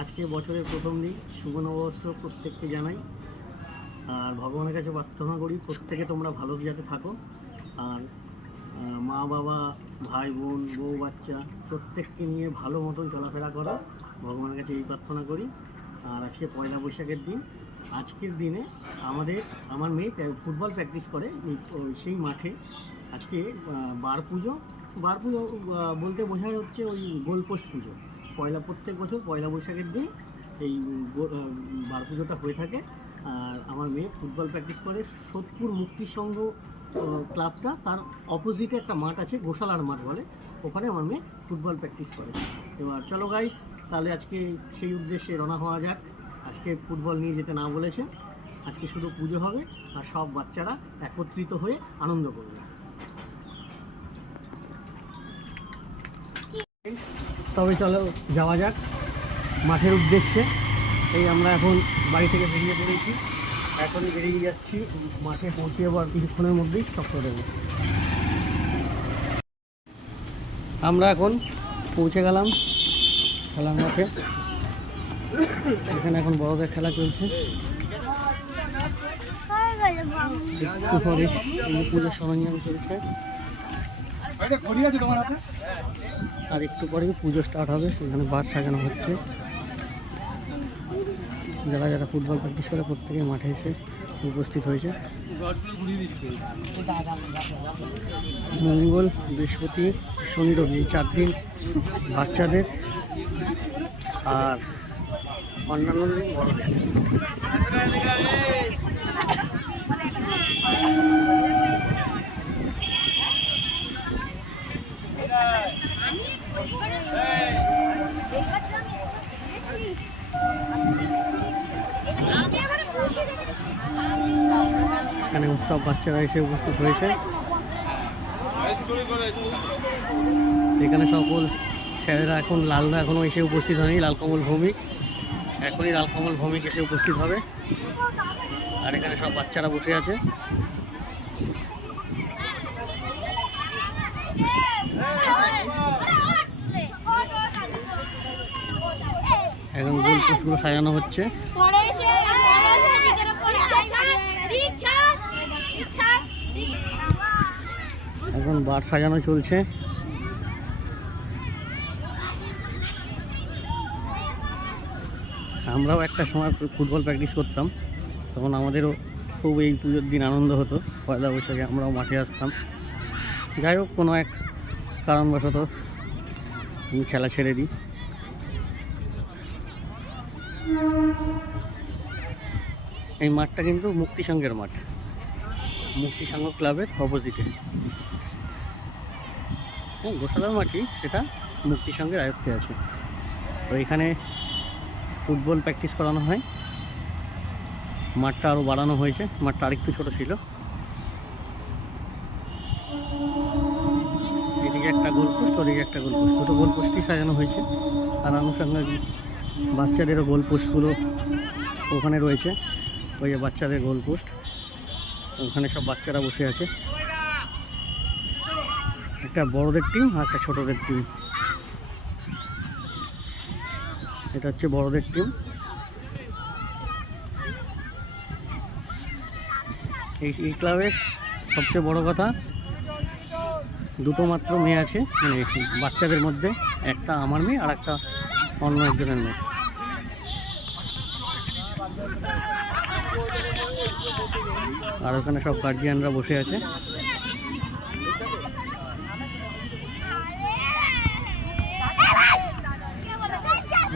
আজকে বছরের প্রথম দিন, শুভ নববর্ষ প্রত্যেককে জানাই। আর ভগবানের কাছে প্রার্থনা করি প্রত্যেকে তোমরা ভালো যাতে থাকো। আর মা বাবা, ভাই বোন, বউ বাচ্চা প্রত্যেককে নিয়ে ভালো মতন চলাফেরা করো, ভগবানের কাছে এই প্রার্থনা করি। আর আজকে পয়লা বৈশাখের দিন। আজকের দিনে আমার মেয়ে ফুটবল প্র্যাকটিস করে সেই মাঠে। আজকে বার পুজো বলতে বোঝায় হচ্ছে ওই গোলপোস্ট পুজো। প্রত্যেক বছর পয়লা বৈশাখের দিন এই বার পুজোটা হয়ে থাকে। আর আমার মেয়ে ফুটবল প্র্যাকটিস করে সোদপুর মুক্তি সংঘ ক্লাবটা, তার অপোজিটে একটা মাঠ আছে, গোশালার মাঠ বলে, ওখানে আমার মেয়ে ফুটবল প্র্যাকটিস করে। এবার চলো গাইস, তাহলে আজকে সেই উদ্দেশ্যে রওনা হওয়া যাক। আজকে ফুটবল নিয়ে যেতে না বলেছে, আজকে শুধু পুজো হবে আর সব বাচ্চারা একত্রিত হয়ে আনন্দ করবে। তবে চলো যাওয়া যাক মাঠের উদ্দেশ্যে। এই আমরা এখন বাড়ি থেকে বেরিয়ে পড়েছি, এখনই বেরিয়ে যাচ্ছি। মাঠে পৌঁছে যাবো আর কিছুক্ষণের মধ্যেই চক্কর দেবো। আমরা এখন পৌঁছে গেলাম খেলার মাঠে। এখানে এখন বড়দের খেলা চলছে। একটু পরে পুজোর সরঞ্জাম চলছে, আর একটু পরে পুজো স্টার্ট হবে। এখানে বার সাজানো হচ্ছে। যারা যারা ফুটবল প্র্যাকটিস করে প্রত্যেকে মাঠে এসে উপস্থিত হয়েছে। মঙ্গল, বৃহস্পতি, শনি, রবি 4 দিন বাচ্চাদের, আর অন্যান্য দিন বড়দের। এখানে সব বাচ্চারা এসে উপস্থিত হয়েছে। এখানে সকল স্যারেরা এখন লালদা এখনও এসে উপস্থিত হয়নি। লালকমল ভৌমিক এখনই লালকমল ভৌমিক এসে উপস্থিত হবে। আর এখানে সব বাচ্চারা বসে আছে। এখন গোল পোস্টগুলো সাজানো হচ্ছে। এখন বার সাজানো চলছে। আমরাও একটা সময় ফুটবল প্র্যাকটিস করতাম, তখন আমাদেরও খুব এই পুজোর দিন আনন্দ হতো। পয়লা বৈশাখে আমরাও মাঠে আসতাম। যাই হোক, কোনো এক কারণবশত আমি খেলা ছেড়ে দিই। এই মাঠটা কিন্তু মুক্তিসংঘের মাঠ, মুক্তিসংঘ ক্লাবের অপোজিটে। হ্যাঁ, গোশালার মাঠই, সেটা মুক্তিসংঘের আয়ত্তে আছে। তো এখানে ফুটবল প্র্যাকটিস করানো হয়। মাঠটা আরও বাড়ানো হয়েছে, মাঠটা আরেকটু ছোটো ছিল। এদিকে একটা গোলপোস্ট, ওদিকে একটা গোলপোস্ট, দুটো গোলপোস্টই সাজানো হয়েছে। আর আনুষঙ্গিক বাচ্চাদেরও গোলপোস্টগুলো ওখানে রয়েছে। ওই যে বাচ্চাদের গোলপোস্ট, ওখানে সব বাচ্চারা বসে আছে। একটা বড়দের টিম আর একটা ছোটদের টিম। এটা হচ্ছে বড়দের টিম। এই ক্লাবের সবচেয়ে বড় কথা, দুটো মাত্র মেয়ে আছে, মানে বাচ্চাদের মধ্যে একটা আমার মেয়ে আর একটা অন্য একজনের মেয়ে। আর ওখানে সব গার্জিয়ানরা বসে আছে।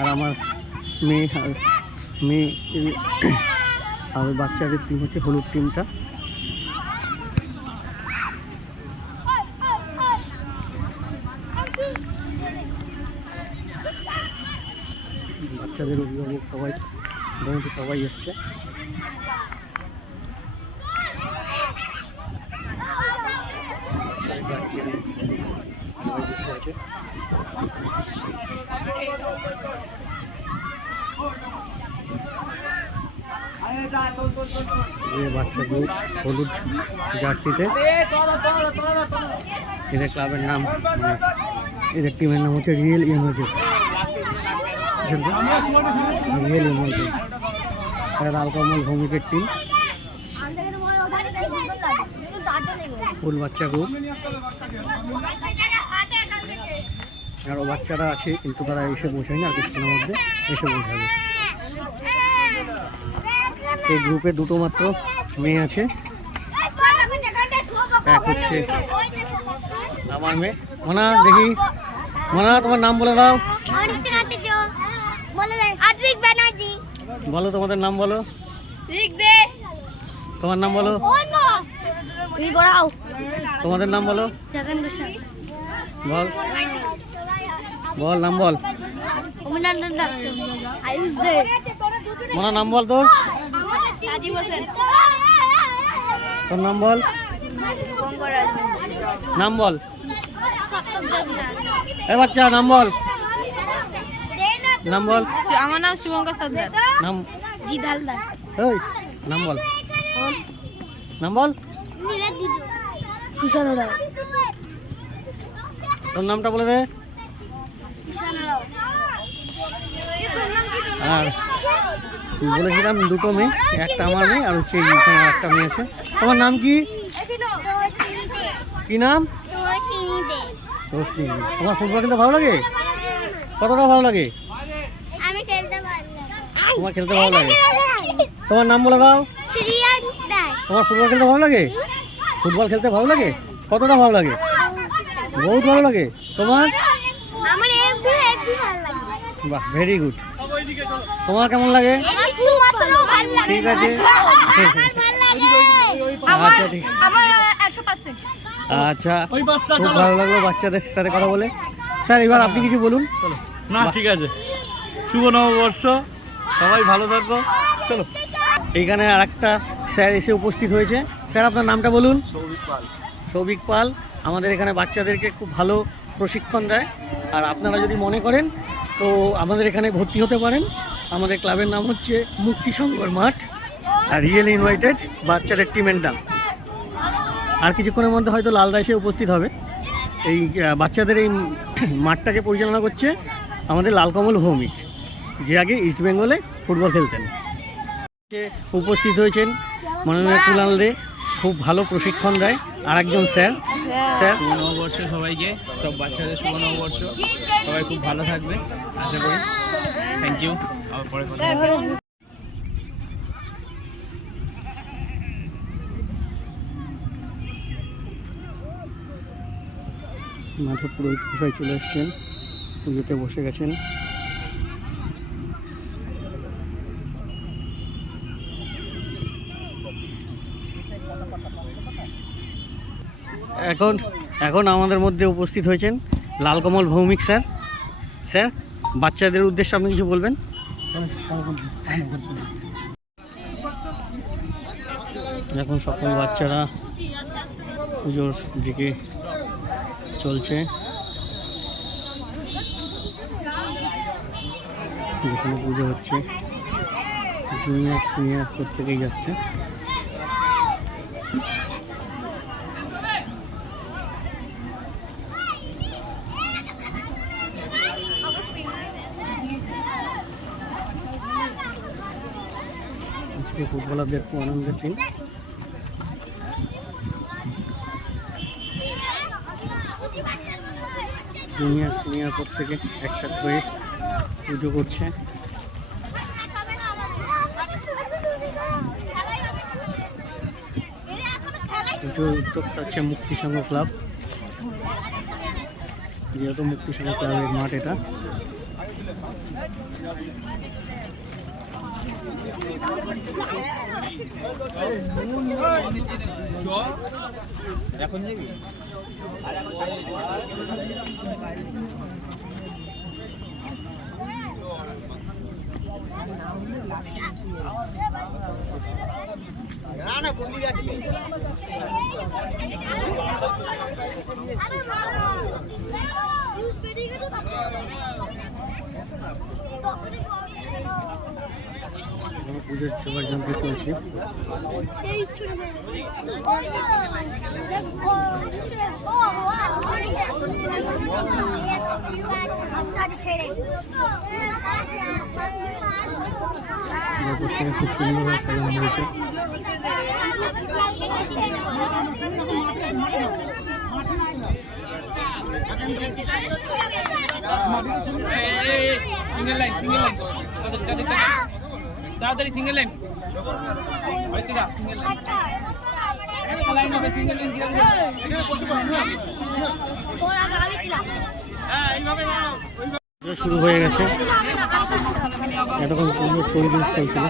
আর আমার মেয়ে আর বাচ্চাদের টিম হচ্ছে হলুদ টিমটা। বাচ্চাদের অভিভাবক সবাই, মোটামুটি সবাই এসছে। বাচ্চাদের হলুদ জার্সিতে, এদের ক্লাবের নাম, এদের টিমের নাম হচ্ছে রিয়েল ইউনাইটেড। খেলতে। রিয়েল ইউনাইটেড, লালকমল ভৌমিকের টিম, ফুল বাচ্চা গ্রুপ। আরও বাচ্চারা আছে কিন্তু তারা এসে পৌঁছায় না, কিছুক্ষণের মধ্যে এসে পৌঁছাবে। এই গ্রুপে দুটো মাত্র মেয়ে আছে, এক হচ্ছে আমার মেয়ে মনা। দেখি মনা, তোমার নাম বলে দাও। বলো তোমাদের নাম বলো। তোমার নাম বলো। তোমাদের নাম বলো। বল বল নাম বল। মনা নাম বল তোর। তোর নাম বল। নাম বল। এ বাচ্চা নাম বল। নাম বল। আমার নাম শুভঙ্কর সর্দার। নাম জিৎ হালদার। এই নাম বল। নাম বল। ঈশান রাও। তোর নামটা বলে দে। আর বলেছিলাম দুটো মেয়ে, একটা আমার মেয়ে আর হচ্ছে এখানে একটা মেয়ে আছে। তোমার নাম কি? কি নাম? রোশনি। তোমার ফুটবল খেলতে ভালো লাগে? কতটা ভালো লাগে? তোমার খেলতে ভালো লাগে? তোমার নাম বলে দাও। তোমার ফুটবল খেলতে ভালো লাগে? ফুটবল খেলতে ভালো লাগে? কতটা ভালো লাগে? বহুত ভালো লাগে। তোমার? বাহ, ভেরি গুড। তোমার কেমন লাগে? ঠিক আছে। আচ্ছা, খুব ভালো লাগলো বাচ্চাদের সাথে কথা বলে। স্যার এবার আপনি কিছু বলুন। না ঠিক আছে, শুভ নববর্ষ, সবাই ভালো থাকো। চলো। এইখানে আর একটা স্যার এসে উপস্থিত হয়েছে। স্যার আপনার নামটা বলুন। সৌভিক পাল। সৌভিক পাল আমাদের এখানে বাচ্চাদেরকে খুব ভালো প্রশিক্ষণ দেয়। আর আপনারা যদি মনে করেন তো আমাদের এখানে ভর্তি হতে পারেন। আমাদের ক্লাবের নাম হচ্ছে মুক্তিসংঘর মাঠ আর রিয়েল ইউনাইটেড বাচ্চাদের টিমের নাম। আর কিছুক্ষণের মধ্যে হয়তো লালদা এসে উপস্থিত হবে। এই বাচ্চাদের এই মাঠটাকে পরিচালনা করছে আমাদের লালকমল ভৌমিক, যে আগে ইস্ট বেঙ্গলে ফুটবল খেলতেন। উপস্থিত হয়েছেন মাননীয় কুলাল দে, খুব ভালো প্রশিক্ষণ দেয়। আর একজন স্যার। স্যার শুভ নববর্ষ সবাইকে, সব বাচ্চাদের শুভ নববর্ষ, সবাই খুব ভালো থাকবে আশা করি। Thank you. আবার পরে কথা হবে। মাঠে পুরোহিত মশাই চলে এসছেন, পুজোতে বসে গেছেন। এখন এখন আমাদের মধ্যে উপস্থিত হয়েছেন লালকমল ভৌমিক স্যার। স্যার বাচ্চাদের উদ্দেশ্যে আপনি কিছু বলবেন। এখন সকল বাচ্চারা পুজোর দিকে চলছে, যেখানে পুজো হচ্ছে। জুনিয়র সিনিয়র প্রত্যেকেই যাচ্ছে। আজকে ফুটবলারদের খুব আনন্দের দিন। জুনিয়র সিনিয়র প্রত্যেকে একসাথে হয়ে পুজো করছে। পুজোর উদ্যোক্তা হচ্ছে মুক্তিসংঘ ক্লাব, যেহেতু মুক্তিসংঘ ক্লাবের মাঠ এটা। এখন যাবি? না বন্দি আছে। পুজোর জোগাড় যন্ত্র চলছে। ছেড়ে পোস্টারে খুব সুন্দরভাবে সাজানো হয়েছে। সিঙ্গেল লাইন তাড়াতাড়ি সিঙ্গেল লাইন শুরু হয়ে গেছে, এতক্ষণ সুন্দর পরিবেশ চলছিল।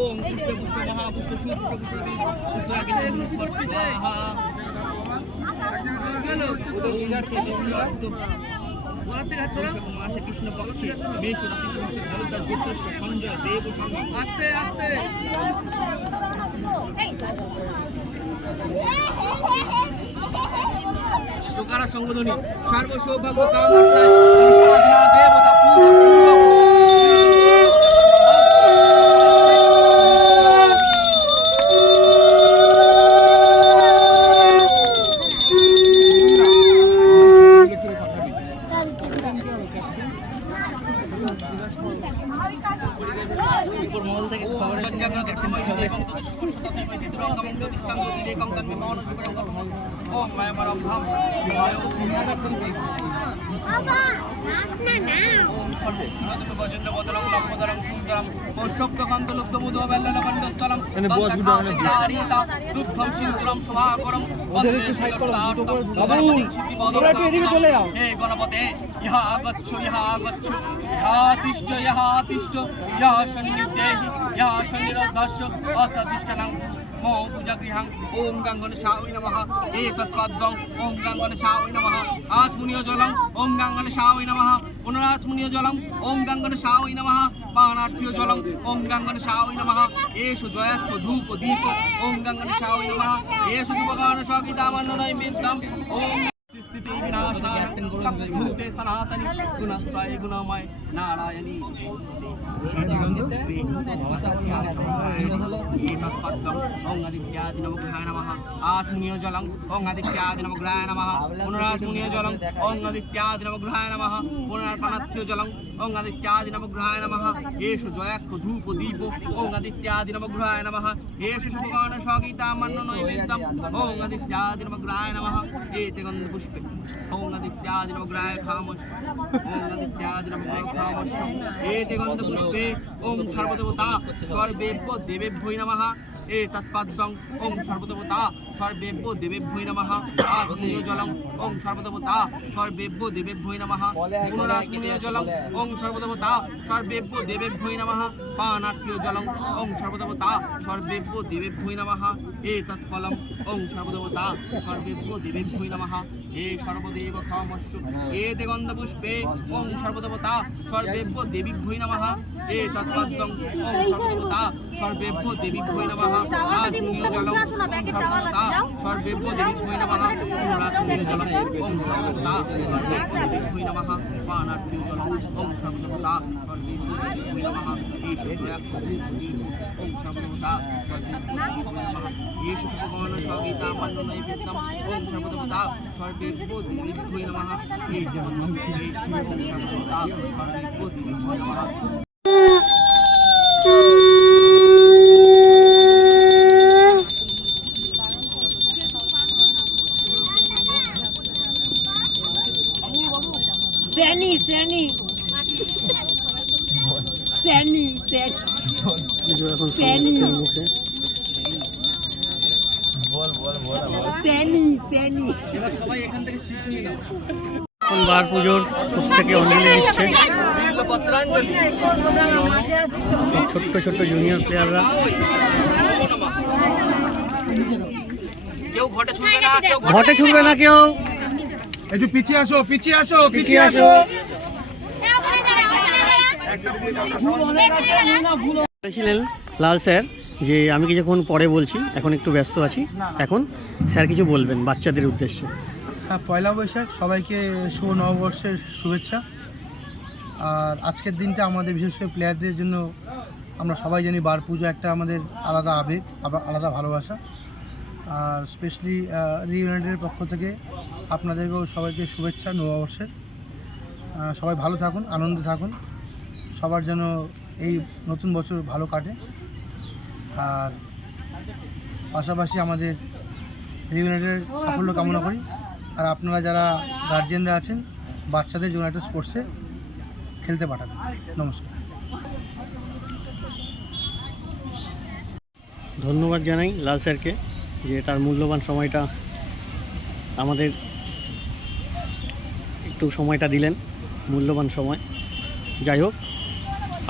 ओम पुष्प पुष्प महापुष्प शुभ मासे कृष्ण पक्षे मेष राशि गोत्र संजय देव आस्ते आस्ते चोकारा संगोधनी सर्व सौभाग्य कामनाय देवता गणपते यहाँ आगच्छ यहाँ तिष्ठ यहाँ सन्निधेहि यहाँ सन्निरद्धस्य अततिष्ठनं मो पूजागृहं ओम गंगन शावै नमः एकत्पाद्यं ओम गंगन शावै नमः आचमनीय जलम ओम गंगन शावै नमः पुनराचमनीय जलम ओम गंगन शावै नमः पानार्थ्य जलम ओम गंगन शावै नमः एष जयाख्य धूप दीप ओम गंगन शावै नमः एष शुभगान सकितामन्न नैवेद्यम ओम स्थिति विनाशानं शक्तिभूते सनातनी गुणश्रय गुणमय नारायणी ओं आदित्यादि नवग्रहाय नमः आचमनीय जलं ओं आदित्यादि नवग्रहाय नमः पुनराचमनीय जलं ओं आदित्यादि नवग्रहाय नमः पुनरापानार्थ्य जलं ओं आदित्यादि नवग्रहाय नमः एष जयाख्य धूप दीप ओं आदित्यादि नवग्रहाय नमः एष शुभगान सगीतामन्न नैवेद्यम ओं आदित्यादि नवग्रहाय नमः एते गन्धपुष्पे ओं आदित्यादि नवग्रहाय खामश ओं आदित्यादि नवग्रहाय खामश एते गन्धपुष्पे ओं सर्वदेवता सर्वेभ्यो देवेभ्यो नमः एतत्पाद्यं ओं सर्वदेवता सर्वेभ्यो देवेभ्यो नमः आचमनीय जलं ओं सर्वदेवता सर्वेभ्यो देवेभ्यो नमः पुनराचमनीय जलं ओं सर्वदेवता सर्वेभ्यो देवेभ्यो नमः पानार्थ्य जलं ओं सर्वदेवता सर्वेभ्यो देवेभ्यो नमः एतत्फलम् ओं सर्वदेवता सर्वेभ्यो देवेभ्यो नमः हे सर्वदेव कामश्च एते गन्धपुष्पे ओं सर्वदेवता सर्वेभ्यो देवीभ्यो नमः एतत्पाद्यं ओं सर्वदेवता सर्वेभ्यो देवीभ्यो नमः आचमनीय जलं ओं सर्वदेवता सर्वेभ्यो देवीभ्यो नमः पुनराचमनीय जलं ओं सर्वदेवता सर्वेभ्यो देवीभ्यो नमः पानार्थ्य जलं ओं सर्वदेवता सर्वेभ्यो देवीभ्यो नमः एष ओं सर्वदेवता सर्वेभ्यो नमः एष शुभगान सगीतामन्न नैवेद्यम ओं सर्वदेवता सर्वेभ्यो देवीभ्यो नमः एते गन्धपुष्पे ओं सर्वदेवता सर्वेभ्यो देवीभ्यो नमः বার পুজোর প্রত্যেকে অঞ্জলি দিচ্ছে, ছোট্ট ছোট্ট জুনিয়র প্লেয়াররা। ঘটে ছুটবে না কেউ, একটু পিছিয়ে আসো পিছিয়ে আসো পিছিয়ে আসো। বলেছিলেন লাল স্যার যে আমি কিছুক্ষণ পরে বলছি, এখন একটু ব্যস্ত আছি, এখন স্যার কিছু বলবেন বাচ্চাদের উদ্দেশ্যে। হ্যাঁ, পয়লা বৈশাখ সবাইকে শুভ নববর্ষের শুভেচ্ছা। আর আজকের দিনটা আমাদের বিশেষ করে প্লেয়ারদের জন্য আমরা সবাই জানি বার পুজো একটা আমাদের আলাদা আবেগ, আলাদা ভালোবাসা। আর স্পেশালি রিইউনাইটেডের পক্ষ থেকে আপনাদেরকেও সবাইকে শুভেচ্ছা নববর্ষের। সবাই ভালো থাকুন, আনন্দে থাকুন, সবার যেন এই নতুন বছর ভালো কাটে। আর পাশাপাশি আমাদের রিইউনাইটেডের সাফল্য কামনা করি। আর আপনারা যারা গার্জিয়ানরা আছেন বাচ্চাদের ইউনাইটেড স্পোর্টসে খেলতে পাঠাবেন। নমস্কার। ধন্যবাদ জানাই লাল স্যারকে যে তার মূল্যবান সময়টা আমাদের একটু সময়টা দিলেন, মূল্যবান সময়। যাই হোক,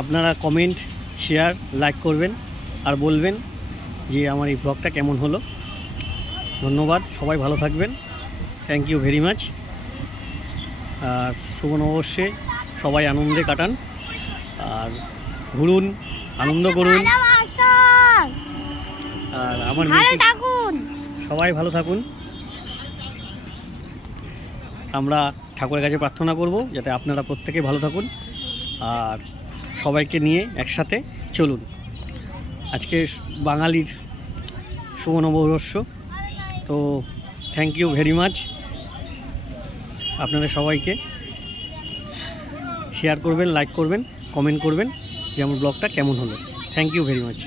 আপনারা কমেন্ট, শেয়ার, লাইক করবেন আর বলবেন যে আমার এই ব্লগটা কেমন হলো। ধন্যবাদ, সবাই ভালো থাকবেন। Thank you very much. আর শুভ নববর্ষে সবাই আনন্দে কাটান আর ঘুরুন, আনন্দ করুন। আর আমার সবাই ভালো থাকুন। আমরা ঠাকুরের কাছে প্রার্থনা করব যাতে আপনারা প্রত্যেকে ভালো থাকুন আর সবাইকে নিয়ে একসাথে চলুন। আজকে বাঙালির শুভ নববর্ষ, তো থ্যাংক ইউ ভেরি মাচ। আপনাদের সবাইকে শেয়ার করবেন, লাইক করবেন, কমেন্ট করবেন যে আমার ব্লগটা কেমন হলো। Thank you very much.